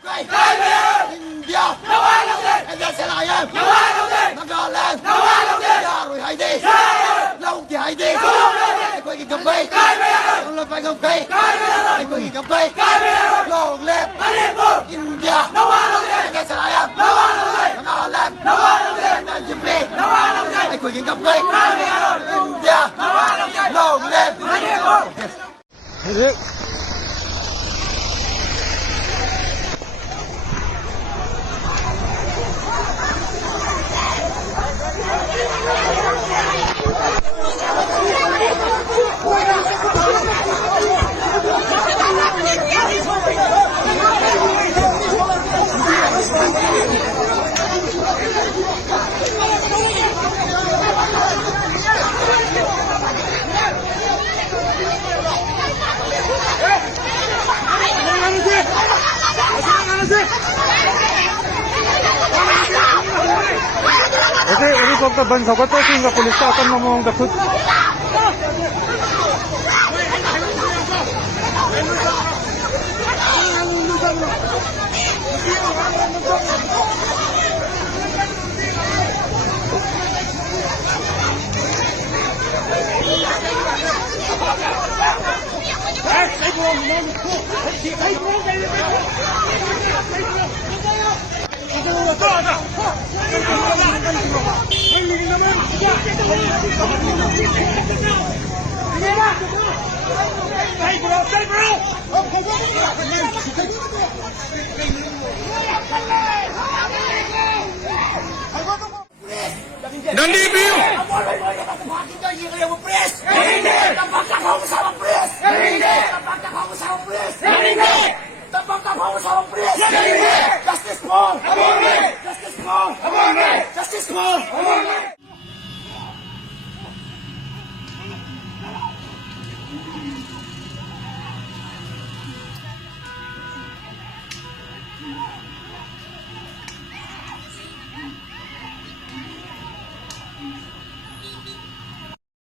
India! Edeselayem! Nagaland! Yaroy Heidi! Lâu thì Heidi! Anh quay cầm bay! Ông lên phải cầm bay! Anh quay cầm bay! Long live India! Edeselayem! Nagaland! Najibli! Anh quay cầm bay! India! Long live! Ini kok ban sobat tuh sehingga polis akan ngomong takut. Nandibyo! Justice more! Justice more! Justice more!